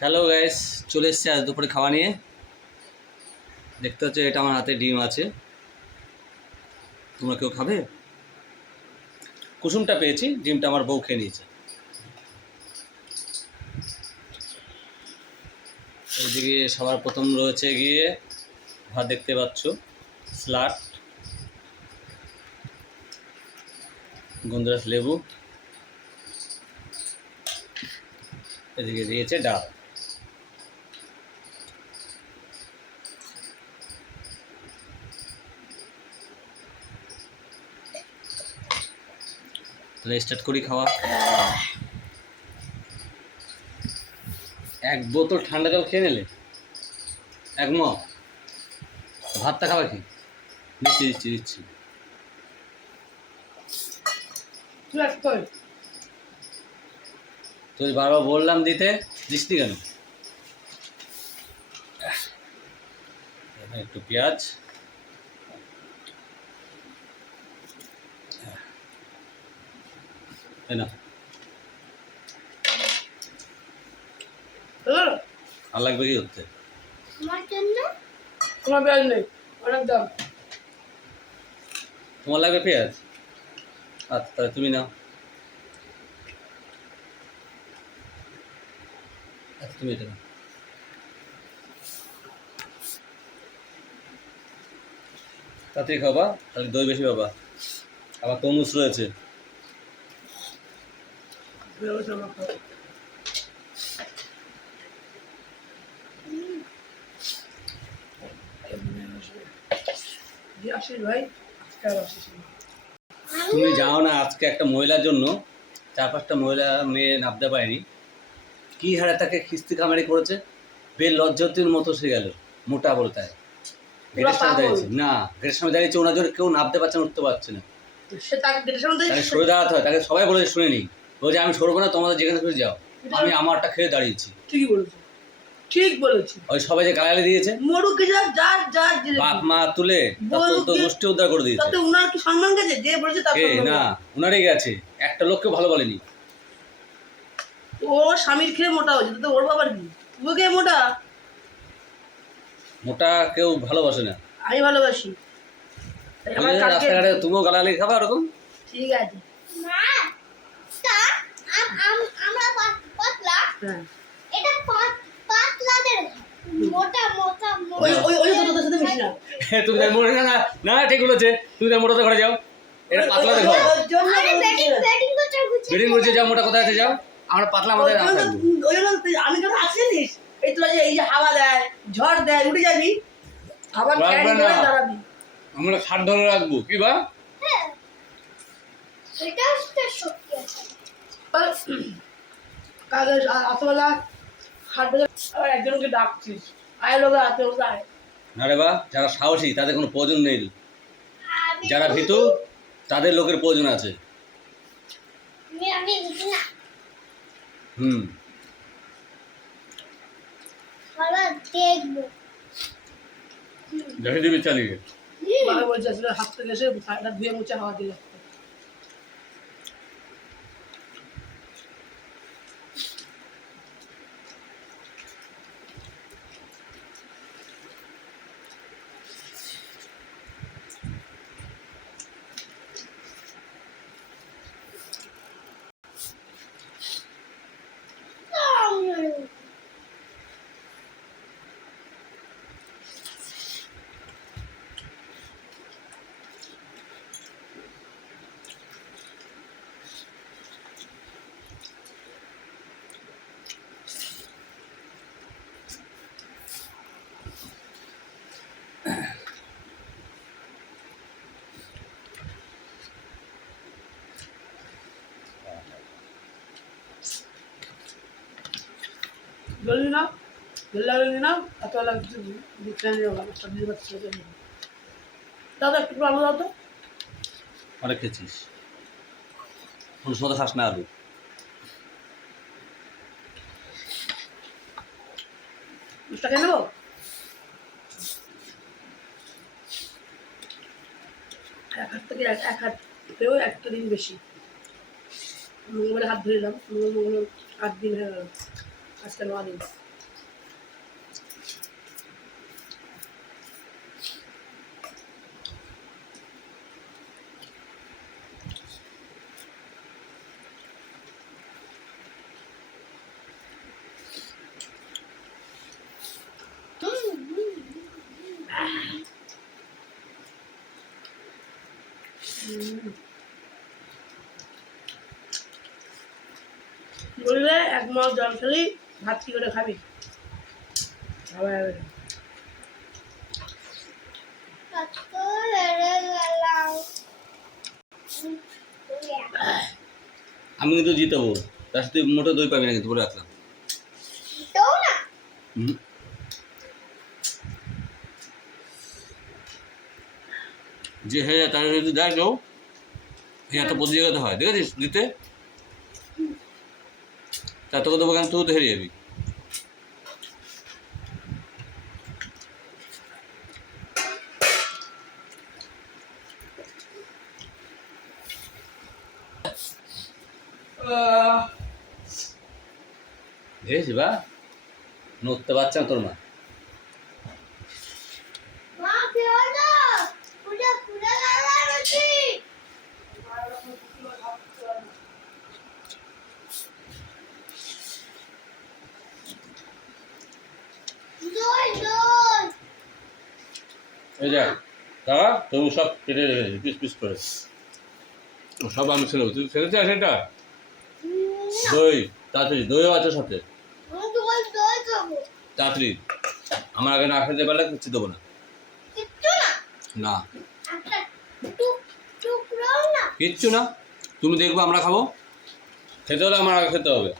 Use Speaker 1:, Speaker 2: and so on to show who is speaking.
Speaker 1: Hello guys চলে এসেছি আজ দুপুরে খাওয়া নিয়ে। দেখতে হচ্ছে এটা আমার হাতে ডিম আছে। তোমরা কেউ খাবে? কুসুমটা পেয়েছি, ডিমটা আমার বউ খেয়ে নিয়েছে। এইদিকে সবার প্রথম রয়েছে গিয়ে ভাত দেখতে পাচ্ছ, স্লাট গন্ধরাস লেবু। এদিকে দিয়েছে ডাল। তাহলে স্টার্ট করি খাওয়া। এক বোতল ঠান্ডা জল খেয়ে নিলে? এক ম ভাতটা খাবে কি? দিচ্ছি দিচ্ছি দিচ্ছি। তুই বারবার বললাম দিতে দিসনি কেন? একটু পেঁয়াজ। এই না? আর লাগবে কি করতে
Speaker 2: তোমার পেঁয়াজ নেই অনেক দাম।
Speaker 1: তোমার লাগবে পেঁয়াজ? আচ্ছা তাহলে তুমি নাও। আচ্ছা তুমি এটা নাও। তাড়াতাড়ি খাবা তাহলে দই বেশি পাবা। আবার তরমুজ রয়েছে
Speaker 2: বেরোচ্ছে আমার খাওয়া। জি, আসিস ভাই আজকে আর আসিস না।
Speaker 1: তুমি যাও না আজকে একটা মহিলার জন্য। চার পাঁচটা মহিলা মেয়ে নামতে পারেনি। কি হারে তাকে খিস্তি কামারি করেছে? বেল লজ্জতির মতো সে গেল মোটা বলতে গেটের সামনে। দাঁড়িয়েছে। না গেটের সামনে দাঁড়িয়েছে ওনার জন্য কেউ নামতে পারছে না উঠতে পারছে না।
Speaker 2: সে তাকে গেটের সামনে দিয়ে-
Speaker 1: সরে দাঁড়াতে হয় তাকে সবাই বলেছে শুনে নি বলছে আমি সরবো না তোমাদের যেখানে খুশি যাও। আমি আমারটা খেয়ে দাঁড়িয়েছি।
Speaker 2: ঠিকই বলেছে। ঠিক বলেছি।
Speaker 1: ওই সবাই যে গালাগালি দিয়েছে?
Speaker 2: মরুকে যা যার যার
Speaker 1: বাপ মা তুলে গোষ্ঠী উদ্ধার করে দিয়েছে।
Speaker 2: তাতে উনার কি সম্মান গেছে? যে বলেছে তার
Speaker 1: না উনারই গেছে। একটা লোককে ভালো বলেনি।
Speaker 2: ও স্বামীর খেয়ে মোটা হয়েছে তো ওর বাবার কি? তুই মোটা?
Speaker 1: মোটা কেউ ভালোবাসে না।
Speaker 2: আমি ভালোবাসি।
Speaker 1: রাস্তাঘাটে তুমিও গালাগালি খাবা ওরকম?
Speaker 2: ঠিক আছে।
Speaker 3: আমরা পাতলা।
Speaker 2: হ্যাঁ।
Speaker 3: এটা পাতলাদের মোটা মোটা
Speaker 2: ওই ওই ওই তো সাথে মিশি না।
Speaker 1: তুমি তাই মোটা না না ঠিক বলেছে। তুমি তাই মোটাতে ঘরে যাও। এটা পাতলা দেখো
Speaker 3: আরে ব্যাটিং ব্যাটিং করতে গুছিয়ে
Speaker 1: বিল্ডিং যাও মোটা কোথায় আছে যাও। আমরা পাতলা আমাদের
Speaker 2: ওই আমি কেন এই তোরা যে এই যে হাওয়া দেয় ঝড় দেয় উঠে যাবি? আবার ক্যারি করে দাঁড়াবি।
Speaker 1: আমরা খাট ধরে রাখব। কি বা?
Speaker 3: হ্যাঁ। আছে।
Speaker 2: কালকে রাতবেলা হাট বাজার আবার একজনকে ডাকছিস। আয় লোক রাতে ওকে আয়।
Speaker 1: না রে বা যারা সাহসী তাদের কোনো প্রয়োজন নেই। যারা ভীতু তাদের লোকের প্রয়োজন আছে। হুম। দেখে দিবি চালিয়ে।
Speaker 2: হাত থেকে এসে ধুয়ে মুছে হাওয়া দিলে। জলদি নাও জল লাগলে নাও এতবেলা কিছু দিচ্ছে না আমার সবজি পাচ্ছি দাদা একটু আলু দাও তো।
Speaker 1: অনেক খেয়েছিস। কোনো সময় খাস না আলু।
Speaker 2: দুশটা খেয়ে নেব? এক হাত থেকে এক হাত খেয়েও একটা দিন বেশি। হাত ধরে এলাম মঙ্গল মঙ্গল আট দিন হয়ে গেল। আসসালামু আলাইকুম বললে এক মাস জল খেলেই ভাত কি করে খাবি? খাওয়া যাবে
Speaker 1: আমি কিন্তু জিতাবো। তার সাথে মোটো দই পাবি না কিন্তু বলে রাখলাম।
Speaker 3: তো।
Speaker 1: যে হ্যাঁ তার যদি দেখ এই এত প্রতিযোগিতা হয়। দেখেছিস? দিতে? তার তোকে দেবো কেন তুই তো হেরে যাবি। দেখেছি বা? নড়তে পারছে না তোর মা
Speaker 3: কি হলো পুজো পুজো গেল নাকি দই দই
Speaker 1: এই দেখ দাদা তবু সব কেটে রেখেছি পিস পিস করে। সব আমি ছেলে তুই ছেড়েছিস সেটা দই তাড়াতাড়ি দইও আছে সাথে। তাড়াতাড়ি। আমার আগে না খেতে পারলে কিচ্ছু দেবো না।
Speaker 3: টুকরো না?
Speaker 1: কিচ্ছু না। তুমি দেখব আমরা খাব। খেতে হলে আমার আগে খেতে হবে।